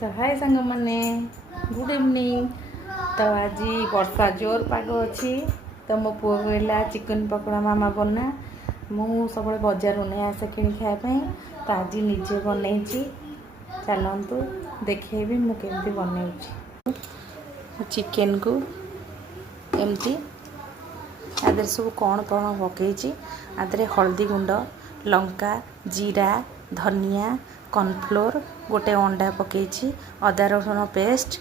तो हाय सांग मैंने गुड इवनिंग। तो आज वर्षा जोर पाग अच्छी। तो मो पुओ कहला चिकन पकोड़ा मामा बना। मु सब बजार नहीं आसे कि खायापी। तो आज निजे बनई चलतु देखेबी मुझे बन चिकेन को एमती आदर सब कौन कौन पकई आदरे हल्दी गुंड लंका जीरा धनिया कॉर्नफ्लोर गोटे अंडा पकई अदा रसुण पेस्ट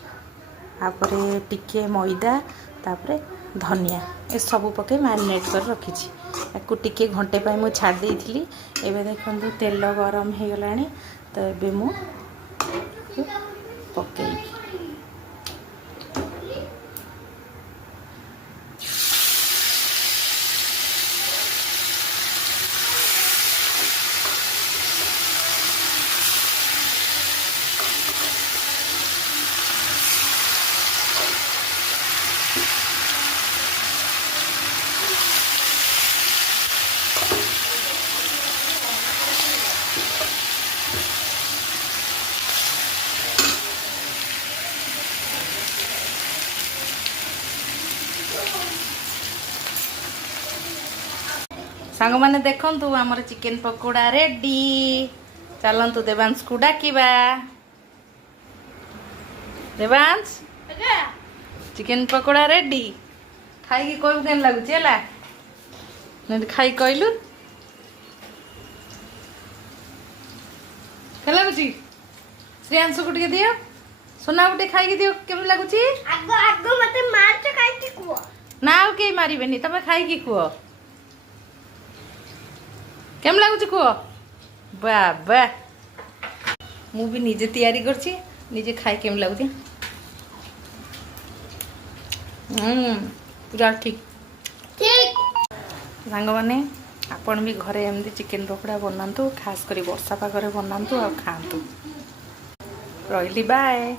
तापरे टिके मैदा तापरे धनिया ए सब पके मैरिनेट कर रखी आपको टिके घंटे पाई मु छाड़ देइथिली। एबे देखंतु तेल गरम हो गलानी। तो एबे मु पकेइबी। सांग मैंने देखंतु हमर चिकेन पकोड़ा रेडी। चलंतु देवांश को डाकिबा। देवांश चिकेन पकोड़ा रेडी खाई कहू केन लगुच है खाई कहलु के लगुच। श्रेयांशु को टिके दियो सोना गोटे खाई दियो केम लगुच। आगो आगो मते मार छ खाई की कुओ ना आउ के मारिबेनी तमे खाई की कुओ केम लगुच कुओ। बाबा मु भी निजे तैयारी करछि निजे खाई केम लगुच। पूरा ठीक ठीक सांग माने आपण भी घरे एमती चिकेन पकोड़ा बनातु खास करी वर्षा पागरे बनातु आ खातु। रहिली बाय।